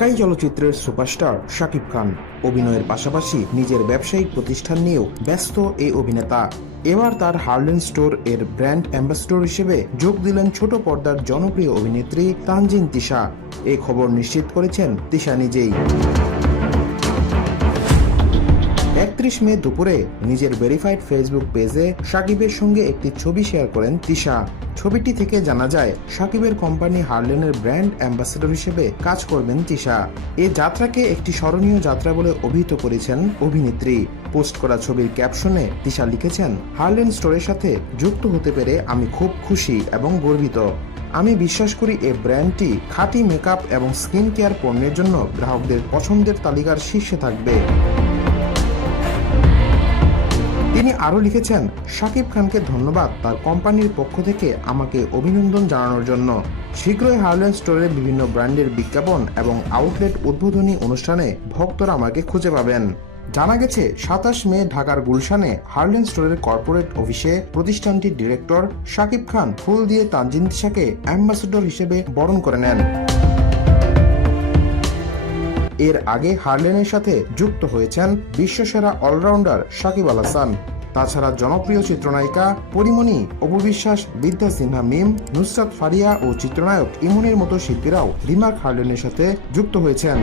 ঢাকাই চলচ্চিত্রের সুপারস্টার শাকিব খান। অভিনয়ের পাশাপাশি নিজের ব্যবসায়িক প্রতিষ্ঠান নিয়েও ব্যস্ত এই অভিনেতা। এবার তার হার্লেন স্টোর এর ব্র্যান্ড অ্যাম্বাসেডর হিসেবে যোগ দিলেন ছোট পর্দার জনপ্রিয় অভিনেত্রী তানজিন তিশা। এই খবর নিশ্চিত করেছেন তিশা নিজেই। একত্রিশ মে দুপুরে নিজের ভেরিফাইড ফেসবুক পেজে সাকিবের সঙ্গে একটি ছবি শেয়ার করেন তিশা ছবিটি থেকে জানা যায়, সাকিবের কোম্পানি হার্লেনের ব্র্যান্ড অ্যাম্বাসেডর হিসেবে কাজ করবেন তিশা এ যাত্রাকে একটি স্মরণীয় যাত্রা বলে অভিহিত করেছেন অভিনেত্রী। পোস্ট করা ছবির ক্যাপশনে তিশা লিখেছেন, হার্লেন স্টোরের সাথে যুক্ত হতে পেরে আমি খুব খুশি এবং গর্বিত। আমি বিশ্বাস করি এই ব্র্যান্ডটি খাঁটি মেকআপ এবং স্কিন কেয়ার পণ্যের জন্য গ্রাহকদের পছন্দের তালিকার শীর্ষে থাকবে। তিনি আরও লিখেছেন, শাকিব খানকে ধন্যবাদ তার কোম্পানির পক্ষ থেকে আমাকে অভিনন্দন জানানোর জন্য। শীঘ্রই হার্লেন স্টোরের বিভিন্ন ব্র্যান্ডের বিজ্ঞাপন এবং আউটলেট উদ্বোধনী অনুষ্ঠানে ভক্তরা আমাকে খুঁজে পাবেন। জানা গেছে, সাতাশ মে ঢাকার গুলশানে হার্লেন স্টোরের কর্পোরেট অফিসে প্রতিষ্ঠানটির ডিরেক্টর শাকিব খান ফুল দিয়ে তানজিন অ্যাম্বাসেডর হিসেবে বরণ করে নেন। এর আগে হার্লেনের সাথে যুক্ত হয়েছেন বিশ্বসেরা অলরাউন্ডার সাকিব আল হাসান। তাছাড়া জনপ্রিয় চিত্রনায়িকা পরিমণি অপবিশ্বাস বিদ্যা সিনহা, মিম, নুসরাত ফারিয়া ও চিত্রনায়ক ইমনের মতো শিল্পীরাও রিমার্ক হার্লেনের সাথে যুক্ত হয়েছেন।